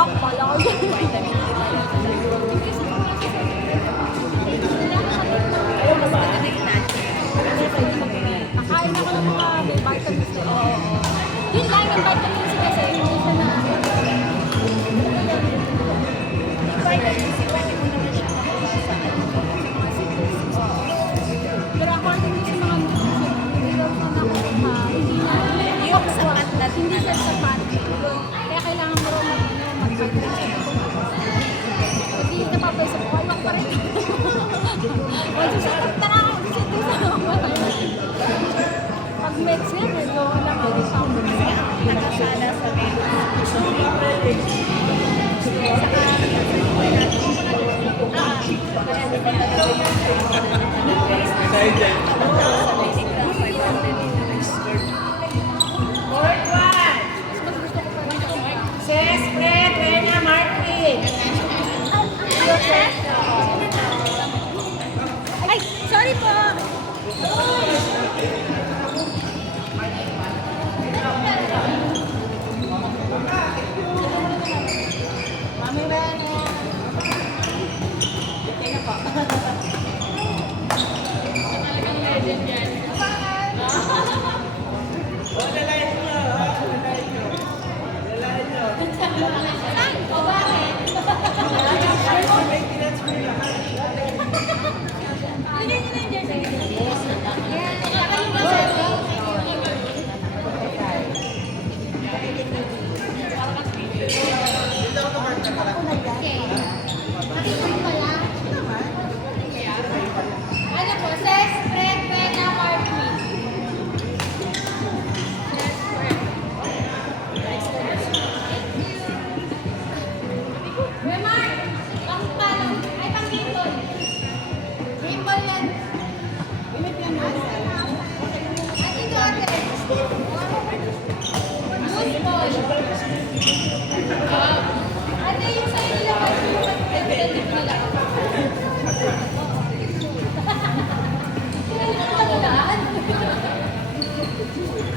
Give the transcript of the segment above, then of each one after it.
Yak, pala ko dyan. Vitamin D pala. Nakain ako ng mga vitamins na. Yun lang, yung vitamins kasi hindi siya na. Vitamin C, pwede mo naman siya makuha sa Mga citrus. Pero according to sa mga nutrition, hindi daw siya nakuha. Hindi na. yung sapat na Hindi siya sapat. Kaya kailangan mo raw mag-vitamins C. Hindi napapaisa ko. Ayaw ko pa rin. Tara ako. Pag meds nga, medyo alam ko din sa nakasala sa menu. Ay, sorry po. Mami Rene. Talagang legend yan. Saan? O bakit? Lagyan niyo na yung jersey. Ayan, nakakalima sa ano po, says Fred Pena Martin. Memar, pang palo, ay pang gimbal. Gimbal yan. At ito ate. Good boy. Ate, yung sa'yo nila kasi yung pag-edit nila.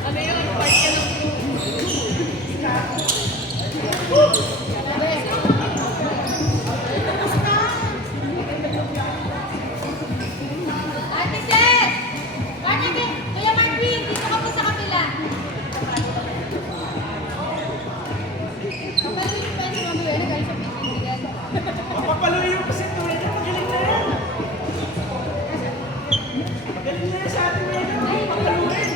Ano yun? Part ka lang. Ate Jet! Ate, Kuya Marvin, dito ka po sa kapila. Kapalo yung peso mamaya na galing sa pitindigan. Papaluyo pa si Tuloy na magaling na yan. Magaling na yan sa ating mga ito. Papaluin.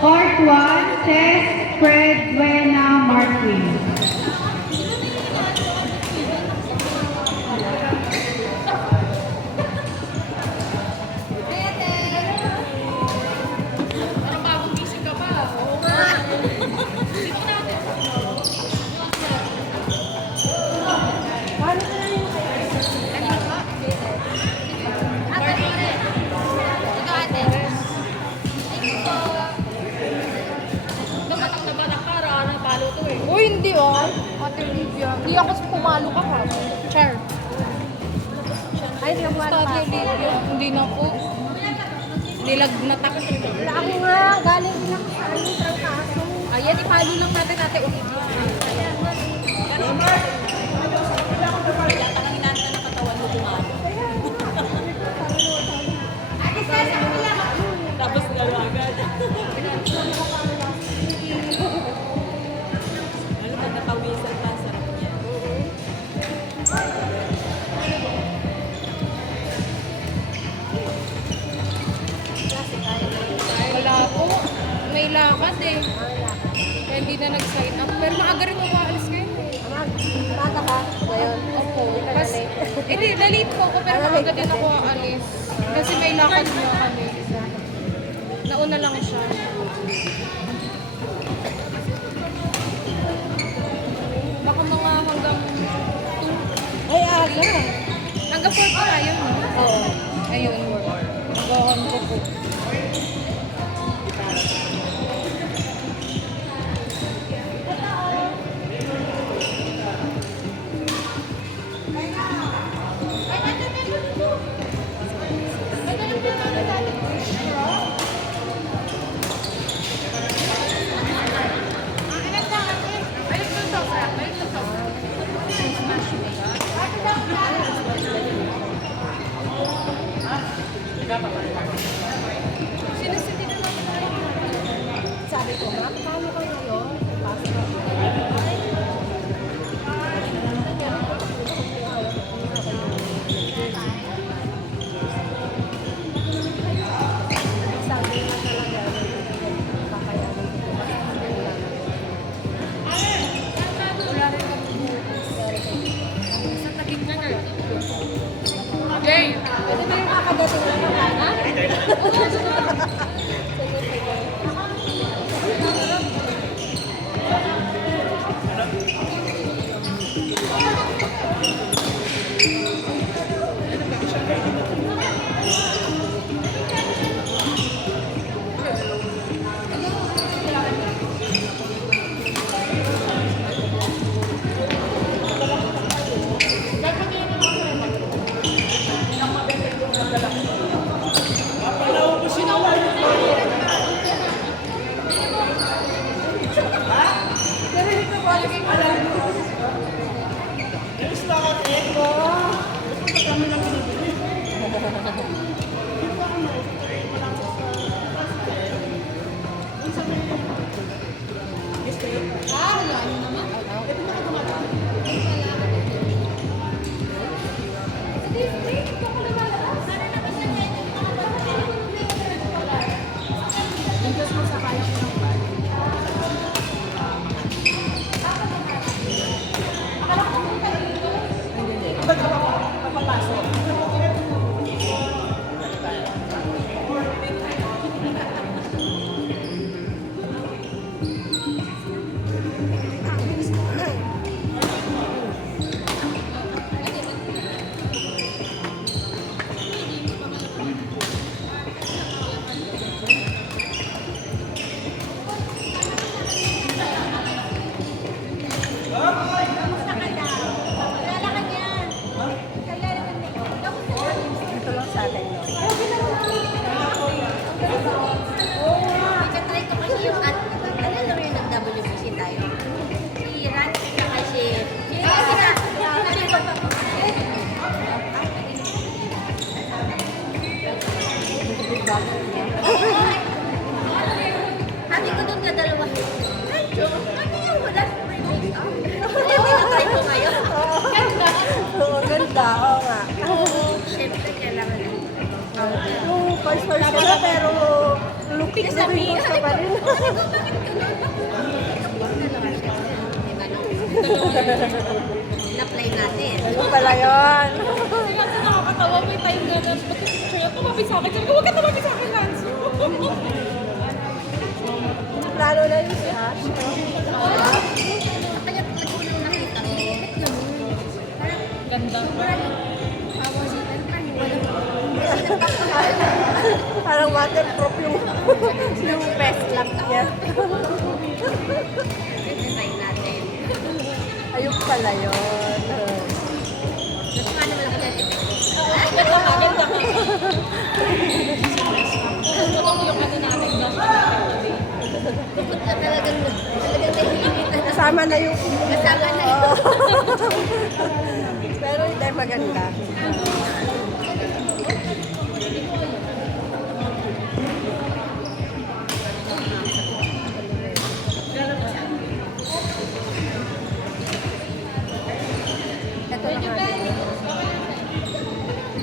Part 1, Tess Fred Buena Martin. Parang bagong gising ka pa. Oo nga. Dito natin. Paano na lang yung ano ba? Ate, ito ate. Thank you po. Nakatak na batak ka, rana, palo to eh. Uy, hindi oh. Ate Olivia. Hindi ako pumalo ka ha. Char. Ay, hindi ako Ate Olivia. Hindi na po. Nilagnatak. Wala ako nga. Galing din ako sa ano, trangkaso. Ayan, ipalo lang natin Ate Olivia. Tanangin natin na nakatawan mo kumano. Ate Cesa, ako lang. Tapos gano'n agad. Ano pag nakawisan pa, sarap niya. Wala po. May lakad eh. Kaya hindi na nag-sign up. Pero maaga rin mabaalis kayo eh. Bata ka ngayon. Opo. Hindi, na-late po ako pero maaga din ako aalis. Kasi may lakad na kami. Nauna lang siya. Baka mga hanggang 2. Ay, aga. Hanggang 4 pa yun. Oo. Ayun. Magawan ko po. sabi ko, ma'am, paano ka ngayon? Pasok ako. Sabi nga talaga, kakayanin ko. Wala rin kami bukas. Sa tagig na na. Jay! Pwede ba yung makakadating na naman, ha? Bilis lang ang echo. Kami lang binibili. Ito lang sa atin. No? Ikatry ko kasi yung ano lang yung nag-WBC tayo. Si Ran, saka si... Sabi ko doon na dalawa. Radyo, ano yung wala sa pre-make up? Kaya tinatry ko ngayon. Ganda. Oo, ganda. Oo nga. Siyempre, kailangan na. Yung first ka na, pero lupit na rin gusto pa rin. In-apply natin. Ano pala yun? Kasi kasi nakakatawa, may time na na, ba't yung picture yung tumabi sa akin? Sabi ko, huwag ka tumabi sa akin, Lance. Plano na yun si Ash. Kaya pag unang nakita ko, bakit ganun? Parang Ganda. sobrang power dito. Parang walang Parang waterproof yung vest lang niya. try natin. Ayun pala yun. Nasuka naman ako dyan. Ganda ka, ganda ka. Gusto ko yung ano natin, blush effect. Bukod na talagang nahihilit na Kasama na yung kasama na yun. Oo. Pero hindi maganda. Ito na nga.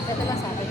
Ito lang sa akin.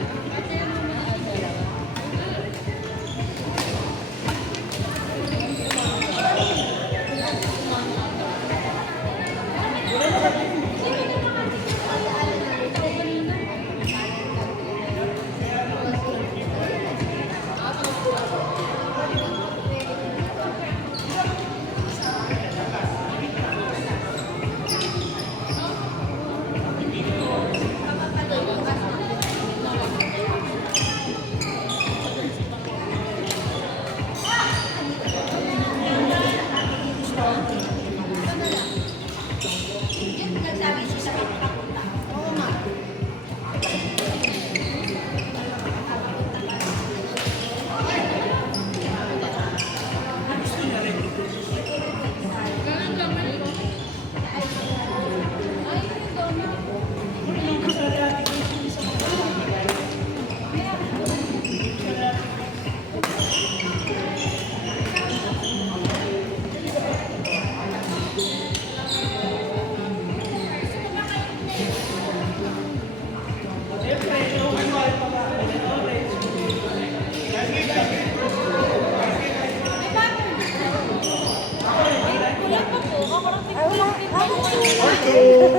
Court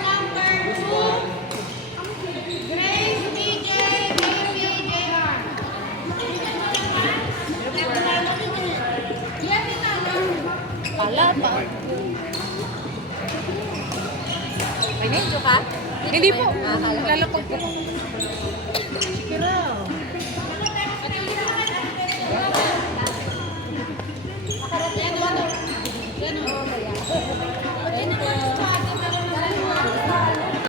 number 2. Grace, BJ, Baby, JR. Pala pa. May medyo ka? Hindi po. Lalapag po.